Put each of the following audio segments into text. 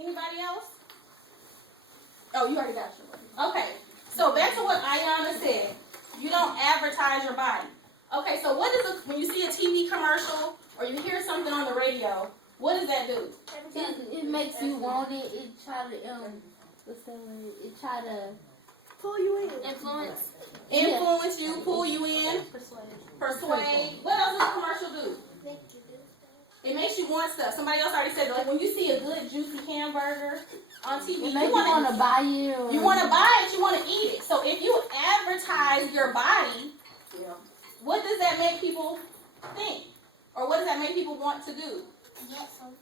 Anybody else? Oh, you already got your one. Okay. So back to what Ayana said. You don't advertise your body. Okay, so what is when you see a TV commercial or you hear something on the radio, what does that do? It makes you want it. It try to what's that word? It try to pull you in. Influence you, pull you in. Persuade. What else does a commercial do? It makes you want stuff. Somebody else already said, like when you see a good juicy hamburger on TV, you want to buy it. Or... You want to buy it. You want to eat it. So if you advertise your body, what does that make people think? Or what does that make people want to do? Get some.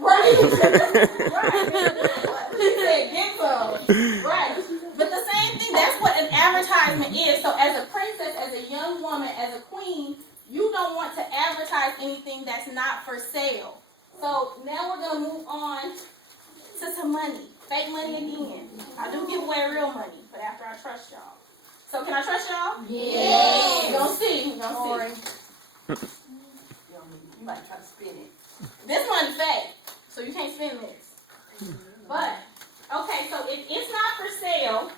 Right. Right. He said get some. Right. But the same thing, that's what an advertisement is. So as a princess, as a young woman, as a queen, you don't want to advertise anything that's not for sale. So now we're going to move on to some money. Fake money again. I do give away real money, but after I trust y'all. So can I trust y'all? Yes. You're going to see. You're going to see. You might try to spin it. This money fake, so you can't spend this. But, okay, so if it's not for sale,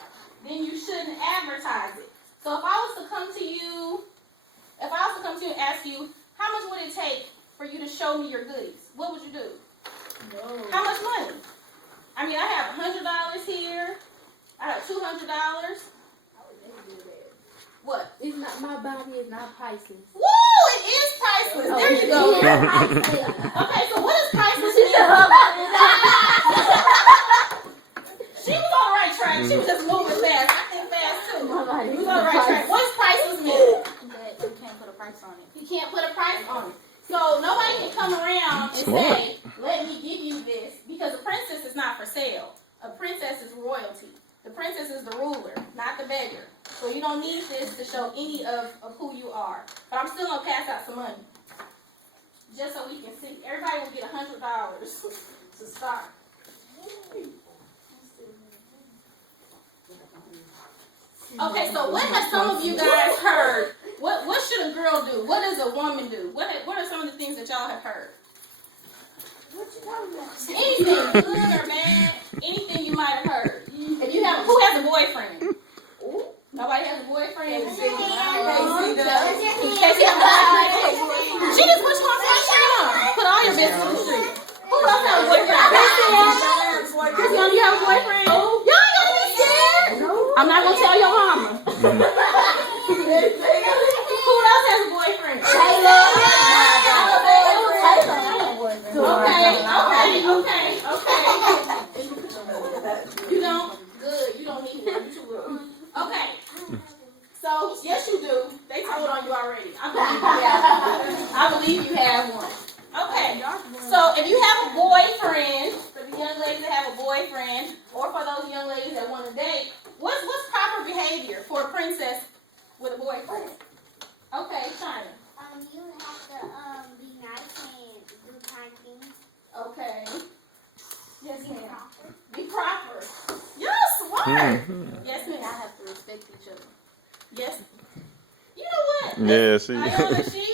then you shouldn't advertise it. So if I was to come to you and ask you, how much would it take for you to show me your goodies? What would you do? No. How much money? I mean, I have $100 here. I have $200. What? It's not, my body is not priceless. Woo! It is priceless. There you go. Okay, so what is priceless mean? She was on the right track. She was just moving fast. I think fast too. You was on the right track. What does priceless mean? That you can't put a price on it. You can't put a price on it. So nobody can come around and say, let me give you this, because a princess is not for sale. A princess is royalty. The princess is the ruler, not the beggar. So you don't need this to show any of who you are. But I'm still going to pass out some money. Just so we can see. Everybody will get $100 to start. Okay, so what have some of you guys heard? What should a girl do? What does a woman do? What are some of the things that y'all have heard? What you talking about? Anything, good or bad, anything you might have heard. If you have, who has a boyfriend? Ooh, nobody has a boyfriend. Casey does. Casey has a boyfriend. She just put you on front street on. Put all your business on the street. Who else has a boyfriend? Chrissy, do you have a boyfriend? Y'all ain't gonna be scared. I'm not gonna tell your mama. Who else has a boyfriend? Okay. You don't? Good. You don't need one. You too little. Okay. So, yes, you do. They told on you already. I believe you have one. Okay. So, if you have a boyfriend, for the young ladies that have a boyfriend, or for those young ladies that want to date, what's proper behavior for a princess with a boyfriend? Okay, China. You have to be nice and do kind things. Okay. Yes, ma'am. Be proper. Yes, smart. Yes, ma'am. I have to respect each other. Yes. You know what? Yeah, see. Ayana, she?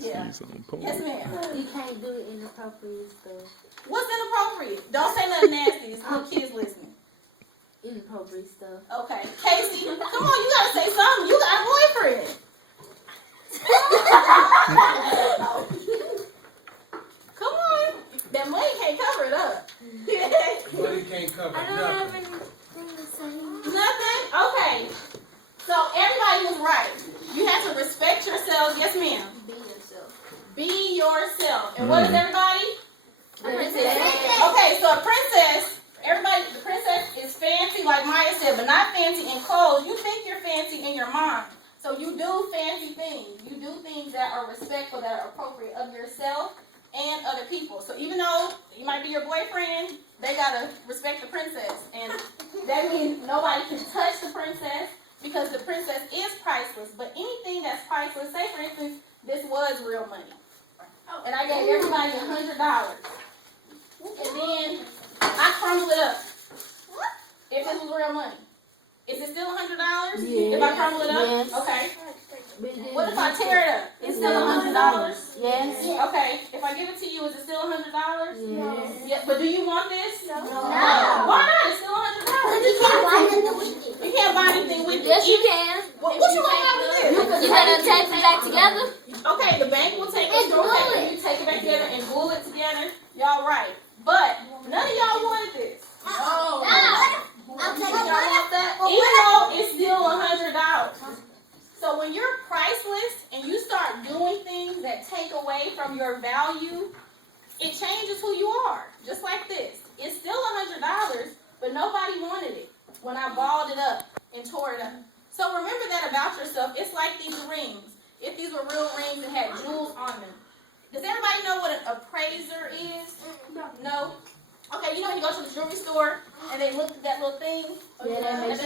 Yeah. She's on point. Yes, ma'am. You can't do inappropriate stuff. What's inappropriate? Don't say nothing nasty. There's little kids listening. Inappropriate stuff. Okay. Casey, come on. You got to say something. You got a boyfriend. Come on. That money can't cover it up. Money can't cover I don't nothing. have anything to say. Nothing? Okay. So everybody was right. You have to respect yourselves. Yes, ma'am. Be yourself. Be yourself. And what is everybody? Princess. Okay, so a princess, the princess is fancy, like Maya said, but not fancy in clothes. You think you're fancy in your mind. So you do fancy things. You do things that are respectful, that are appropriate of yourself and other people. So even though you might be your boyfriend, they gotta respect the princess. And that means nobody can touch the princess because the princess is priceless. But anything that's priceless, say for instance, this was real money. And I gave everybody $100. And then I crumble it up. If this was real money. Is it still $100? Yeah. If I crumble it up? Yes. Okay. What if I tear it up? It's still $100. Yes. Okay, if I give it to you, is it still $100? Yes. Yeah, but do you want this? No. Why not? It's still $100. You can't buy nothing with it. You can't buy anything with it. Yes, you can. What you gonna buy with this? You gotta tape it back together. Okay, the bank will take And it, store glue it, you take it back together and glue it together. Y'all right. But none of y'all wanted this. I'll take Y'all want that? Even though it's still $100. So when you're priceless and you start doing things that take away from your value, it changes who you are. Just like this. It's still $100, but nobody wanted it when I balled it up and tore it up. So remember that about yourself. It's like these rings. If these were real rings and had jewels on them. Does everybody know what an appraiser is? No? Okay, you know when you go to the jewelry store and they look at that little thing? Yeah, And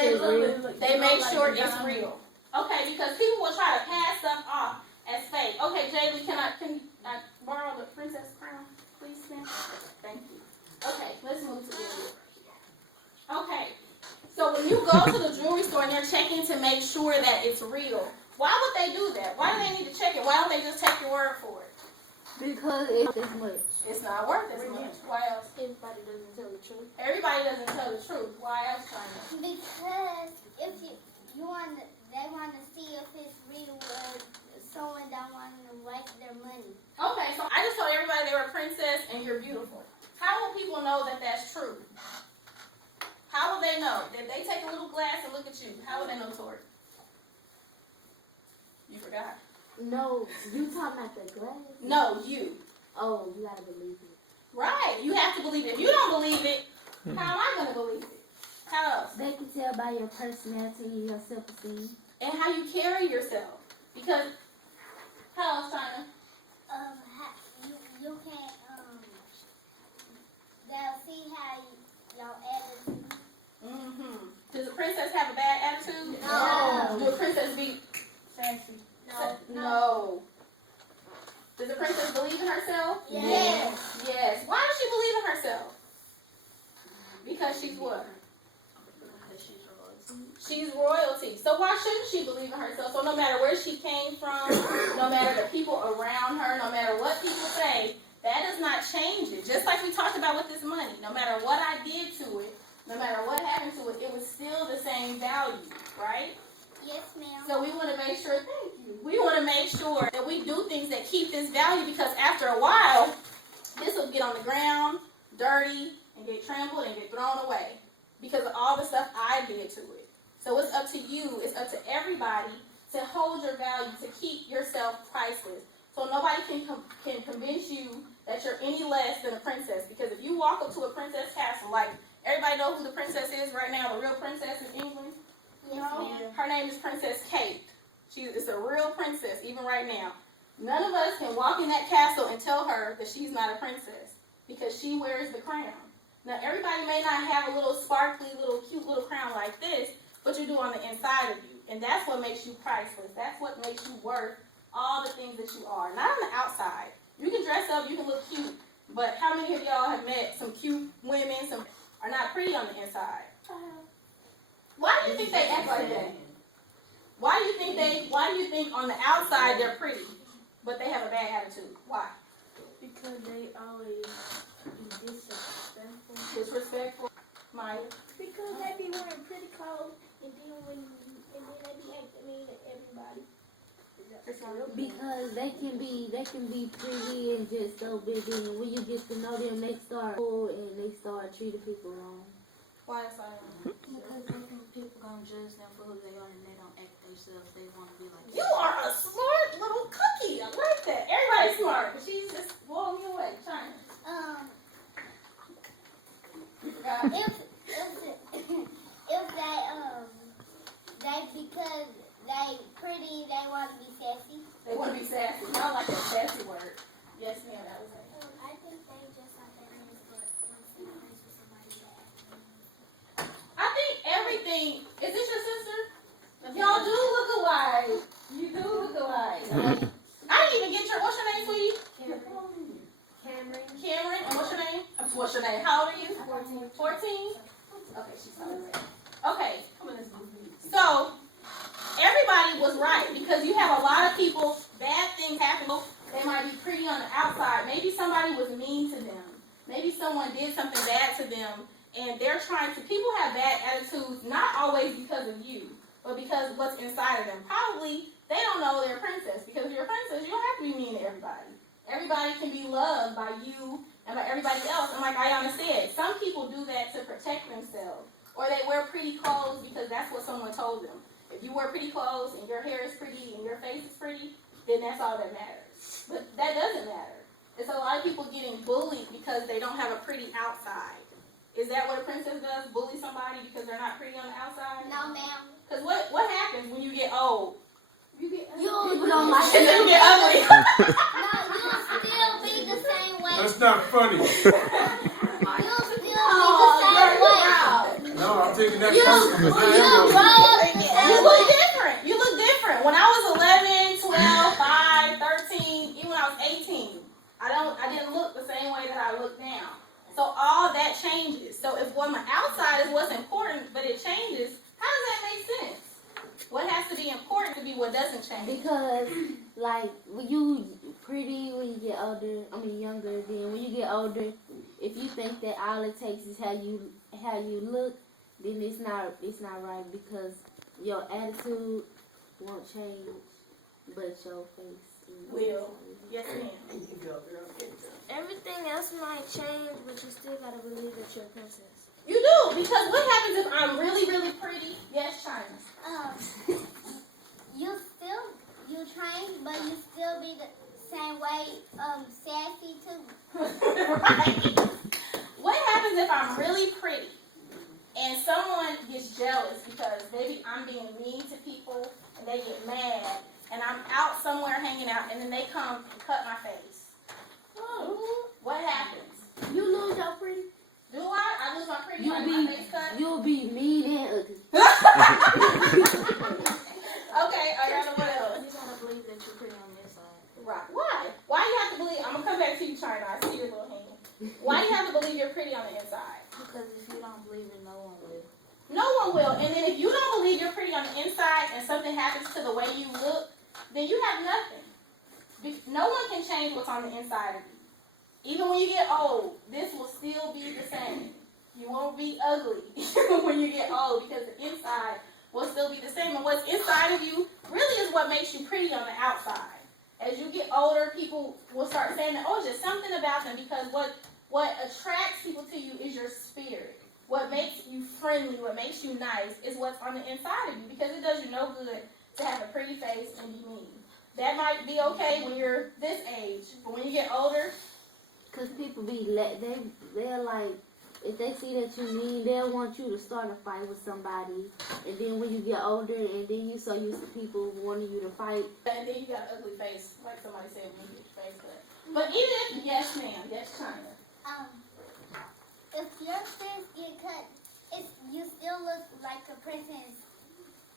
they make sure it's real. Okay, because people will try to pass stuff off as fake. Okay, Jaylee, can I borrow the princess crown, please, ma'am? Thank you. Okay, let's move to the jewelry. Okay, so when you go to the jewelry store and they're checking to make sure that it's real, why would they do that? Why do they need to check it? Why don't they just take your word for it? Because it's this much. It's not worth as much. Why else? Everybody doesn't tell the truth. Everybody doesn't tell the truth. Why else, China? Because if you want, they want to see if it's real, or someone don't want to waste their money. Okay, so I just told everybody they were a princess and you're beautiful. How will people know that that's true? How will they know? If they take a little glass and look at you, how will they know, Tori? You forgot. No, you talking about the glass? No, you. Oh, you gotta believe it. Right. You have to believe it. If you don't believe it, how am I going to believe it? How else? They can tell by your personality and your self-esteem. And how you carry yourself. Because, how else, China? You can't, they'll see how y'all attitude. Mm-hmm. Does a princess have a bad attitude? No. Do a princess be sassy? No. Does a princess believe in herself? Yes. Yes. Why does she believe in herself? Because she's what? She's royalty. So why shouldn't she believe in herself? So no matter where she came from, no matter the people around her, no matter what people say, that does not change it. Just like we talked about with this money. No matter what I did to it, no matter what happened to it, it was still the same value, right? Yes, ma'am. So we want to make sure, thank you. We want to make sure that we do things that keep this value, because after a while, this will get on the ground, dirty, and get trampled and get thrown away because of all the stuff I did to it. So it's up to you, it's up to everybody to hold your value, to keep yourself priceless. So nobody can convince you that you're any less than a princess. Because if you walk up to a princess castle, like everybody know who the princess is right now, the real princess in England? Yes, ma'am. Her name is Princess Kate. It's a real princess, even right now. None of us can walk in that castle and tell her that she's not a princess because she wears the crown. Now, everybody may not have a little sparkly, cute little crown like this, but you do on the inside of you. And that's what makes you priceless. That's what makes you worth all the things that you are. Not on the outside. You can dress up, you can look cute, but how many of y'all have met some cute women, some are not pretty on the inside? Why do you think they act like that? Why do you think on the outside they're pretty, but they have a bad attitude? Why? Because they always be disrespectful. Disrespectful? Maya? Because they be wearing pretty clothes, and then they be acting mean to everybody. Because they can be pretty and just so big, and when you get to know them, they start cool and they start treating people wrong. Why is that? Because they think people gonna judge them for who they are and they don't act themselves. They want to be like You are a smart little cookie. I like that. Everybody's smart, but she's just blowing me away. China. If they because they pretty, they want to be sassy. They want to be sassy. I don't like that sassy word. Yes, ma'am. That was it. I think they just like that means, but once they friends with somebody that acts I think everything. Is this your sister? Y'all do look alike. You do look alike. I didn't even get your. What's your name, sweetie? Cameron. And what's your name? What's your name? How old are you? 14. 14? Okay, she's 14. Okay. So everybody was right because because you have a lot of people, bad things happen. They might be pretty on the outside. Maybe somebody was mean to them. Maybe someone did something bad to them, and they're trying to, people have bad attitudes, not always because of you, but because of what's inside of them. Probably they don't know they're a princess, because if you're a princess, you don't have to be mean to everybody. Everybody can be loved by you and by everybody else. And like Ayana said, some people do that to protect themselves. Or they wear pretty clothes because that's what someone told them. If you wear pretty clothes and your hair is pretty and your face is pretty, then that's all that matters. But that doesn't matter. It's a lot of people getting bullied because they don't have a pretty outside. Is that what a princess does? Bully somebody because they're not pretty on the outside? No, ma'am. Because what happens when you get old? You get ugly. People don't like You it. get ugly. No, you'll still be the same way. That's not funny. You'll still be the same way. No, I'm taking that You'll personally. grow up the You same look way. different. You look different. When I was 11, 12, 5, 13, even when I was 18, I didn't look the same way that I look now. So all that changes. So if what my outside is what's important, but it changes, how does that make sense? What has to be important to be what doesn't change? Because, like, when you pretty when you get older, younger, then when you get older, if you think that all it takes is how you look, then it's not right, because your attitude won't change, but your face Will. Yes, ma'am. Everything else might change, but you still gotta believe that you're a princess. You do, because what happens if I'm really, really pretty? Yes, China. You train, but you still be the same way, sassy too. Right. What happens if I'm really pretty and someone gets jealous because maybe I'm being mean to people and they get mad and I'm out somewhere hanging out and then they come and cut my face? What happens? You lose your pretty. Do I lose my pretty? I get my face cut? You'll be mean and ugly. Okay, I got what else? You gotta believe that you're pretty on the inside. Right. Why? Why do you have to believe? I'm gonna come back to you, China. I see your little hand. Why do you have to believe you're pretty on the inside? Because if you don't believe it, no one will. No one will. And then if you don't believe you're pretty on the inside and something happens to the way you look, then you have nothing. No one can change what's on the inside of you. Even when you get old, this will still be the same. You won't be ugly when you get old, because the inside will still be the same. And what's inside of you really is what makes you pretty on the outside. As you get older, people will start saying that, oh, it's just something about them, because what attracts people to you is your spirit. What makes you friendly, what makes you nice is what's on the inside of you, because it does you no good to have a pretty face and be mean. That might be okay when you're this age, but when you get older, Because people they're like, if they see that you mean, they'll want you to start a fight with somebody. And then when you get older, and then you so used to people wanting you to fight. and then you got an ugly face, like somebody said when you get your face cut. But even if, yes ma'am, yes China. If your face get cut, you still look like a princess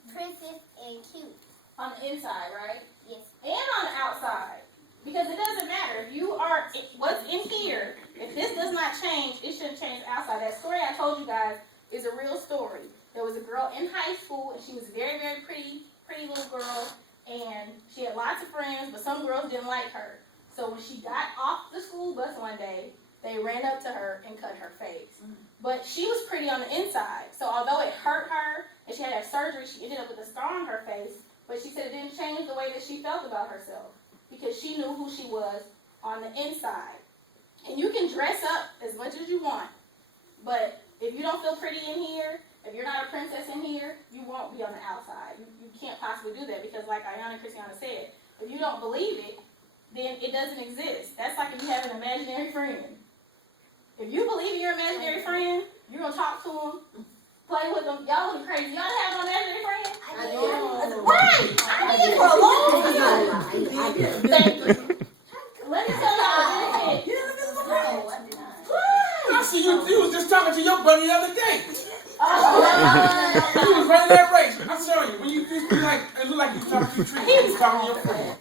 and cute. On the inside, right? Yes. And on the outside. Because it doesn't matter. If you are, what's in here, if this does not change, it shouldn't change the outside. That story I told you guys is a real story. There was a girl in high school, and she was very, very pretty little girl, and she had lots of friends, but some girls didn't like her. So when she got off the school bus one day, they ran up to her and cut her face. But she was pretty on the inside. So although it hurt her, and she had to have surgery, she ended up with a scar on her face, but she said it didn't change the way that she felt about herself, because she knew who she was on the inside. And you can dress up as much as you want, but if you don't feel pretty in here, if you're not a princess in here, you won't be on the outside. You can't possibly do that, because like Ayana and Christiana said, if you don't believe it, then it doesn't exist. That's like if you have an imaginary friend. If you believe in your imaginary friend, you're going to talk to them, play with them. Y'all look crazy. Y'all have no imaginary friend? I do. Right! I did for a long time. Thank you. Let me tell y'all a I see you was just talking to your buddy the other day. Oh. You was running that race. I'm showing you. When you just be like, it looked like you talking to your tree. You was talking to your friend.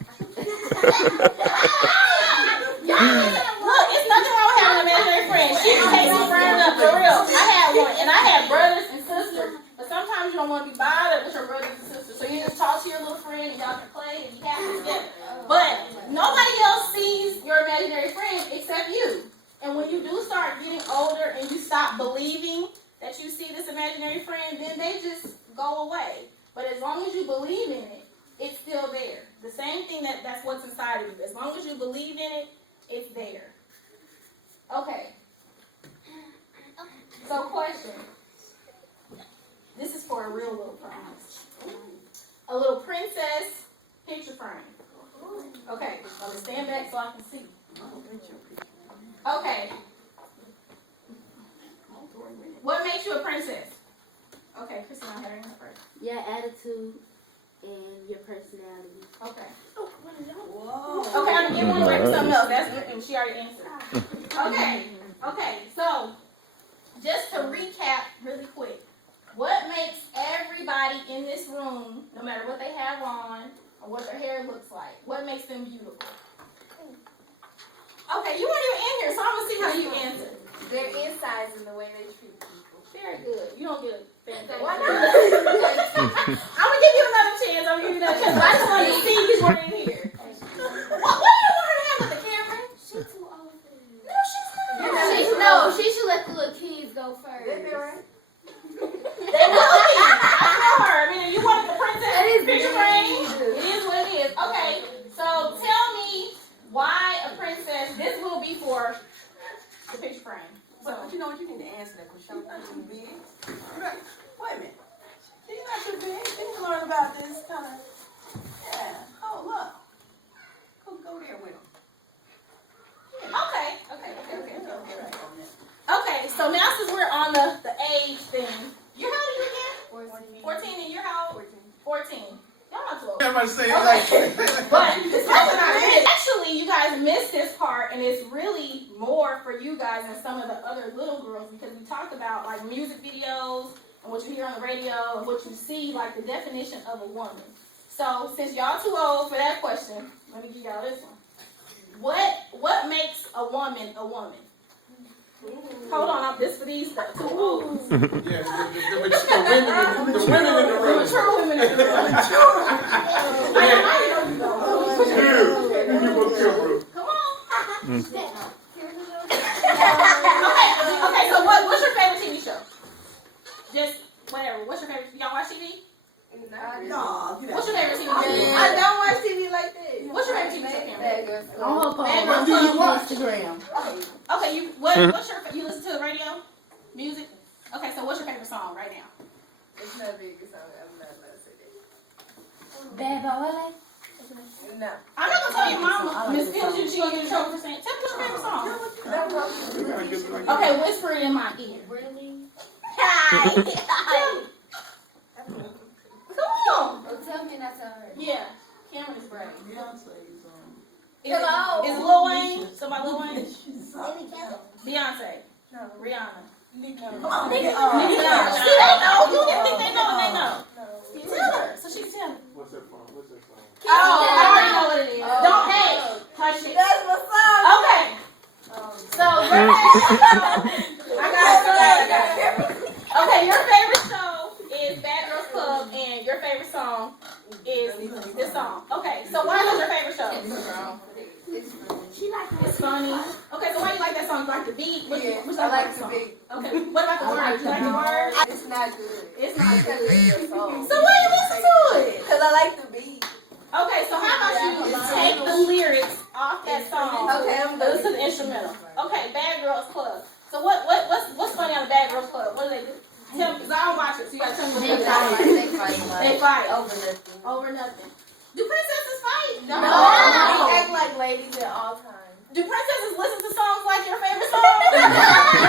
Look, it's nothing wrong with having an imaginary friend. She takes me friends up for real. I had one, and I had brothers and sisters, but sometimes you don't want to be bothered with your brothers and sisters, so you just talk to your little friend and y'all y'all can play and be happy together. But nobody else sees your imaginary friend except you. And when you do start getting older and you stop believing that you see this imaginary friend, then they just go away. But as long as you believe in it, it's still there. The same thing that's what's inside of you. As long as you believe in it, it's there. Okay. So question. This is for a real little prize. A little princess picture frame. Okay, so I'm gonna stand back so I can see. Okay. What makes you a princess? Okay, Christina, I had her in first. Your attitude and your personality. Okay. Whoa. Okay, I'm gonna give one away for something else. That's she already answered. Okay. Okay, so just to recap really quick. What makes everybody in this room, no matter what they have on or what their hair looks like, what makes them beautiful? Okay, you weren't even in here, so I'm gonna see how you answer. Their insides and the way they treat people. Very good. You don't get a fantastic. Why not? I'm gonna give you another chance. I'm gonna give you another chance. I just wanted to see you weren't in here. What do you want her to have with the camera? She's too old for you. No, she's not. She should let the little kids go first. They be right. They will be. I know her. I mean, if you wanted the princess That is picture very frame, it is what it is. Okay, so tell me why a princess. This will be for the picture frame. So But you know what? You need to answer that question. You're not too big. Wait a minute. You're not too big. You need to learn about this kind of. Yeah. Oh, look. Go there with him. okay. Okay, so now since we're on the age thing, you're how old are you again? 14, and you're how old? 14. Y'all not too old. Everybody say it Okay. like But this question actually, you guys missed this part, and it's really more for you guys than some of the other little girls because we talked about like music videos and what you hear on the radio and what you see, like the definition of a woman. So since y'all too old for that question, let me give y'all this one. What makes a woman a woman? Hold on, this for these two olds. Yes, the women in the room. True women in the room. I know you know. Dude, you want to kill, bro. Come on. Okay, so what's your favorite TV show? Just whatever. What's your favorite? Y'all watch TV? No, What's your favorite TV show? I don't watch TV like this. What's your favorite TV show, Cameron? Bad Girls On Club. her Bad phone. Girls Club. watch? Instagram. Okay, what's your you listen to the radio? Music? Okay, so what's your favorite song right now? It's not a big song. I'm not allowed to say that. Bad boy, what? No. I'm not gonna tell your mama, Miss Phil, she gonna get in trouble for saying. Tell me what's your favorite song. We gotta get it like Okay, whisper it in my ear. Really? Hi. Come on. Oh, tell me not to her. Yeah, Cameron is brave. Beyonce's Is it Lil Wayne? Somebody Lil Wayne? Beyonce. No. Rihanna. Come on, nigga. See, they know. You didn't think they know and they know. Tell her. So she's telling. What's that song? What's that song? Oh, I already know what it is. Oh. Don't hey, hush it. That's my song. Okay. So your I got it. Okay, your favorite show is Bad Girls Club, and your favorite song is this song. Okay, so why is your favorite show? It's funny. Okay, so why do you like that song? You like the beat? What you I like the the song? beat. Okay, what about the words? You like the words? It's not good. It's not good. good song. So why you listen to it? Because I like the beat. Okay, so how about you take the lyrics off that song? Okay, I'm But listen to the instrumental. Okay, Bad Girls Club. So what's funny on the Bad Girls Club? What do they do? Tell me, because I don't watch it, so you gotta tell me what they fight. They fight. Over nothing. Over nothing. Do princesses fight? No. No. We act like ladies at all times. Do princesses listen to songs like your favorite song?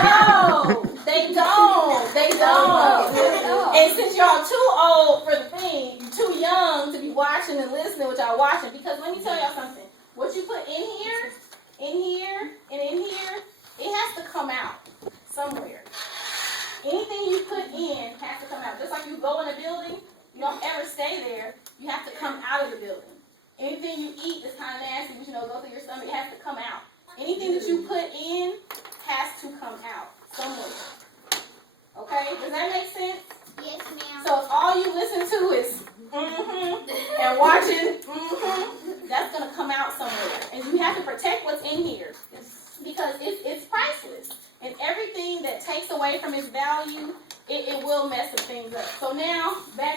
No, they don't. They don't. And since y'all too old for the thing, you're too young to be watching and listening what y'all watching. Because let me tell y'all something. What you put in here, and in here, it has to come out somewhere. Anything you put in has to come out. Just like you go in a building, you don't ever stay there. You have to come out of the building. Anything you eat is kind of nasty, but go through your stomach. It has to come out. Anything that you put in has to come out somewhere. Okay? Does that make sense? Yes, ma'am. So if all you listen to is and there watching, that's gonna come out somewhere. And you have to protect what's in here because it's priceless. And everything that takes away from its value, it will mess some things up. So now, back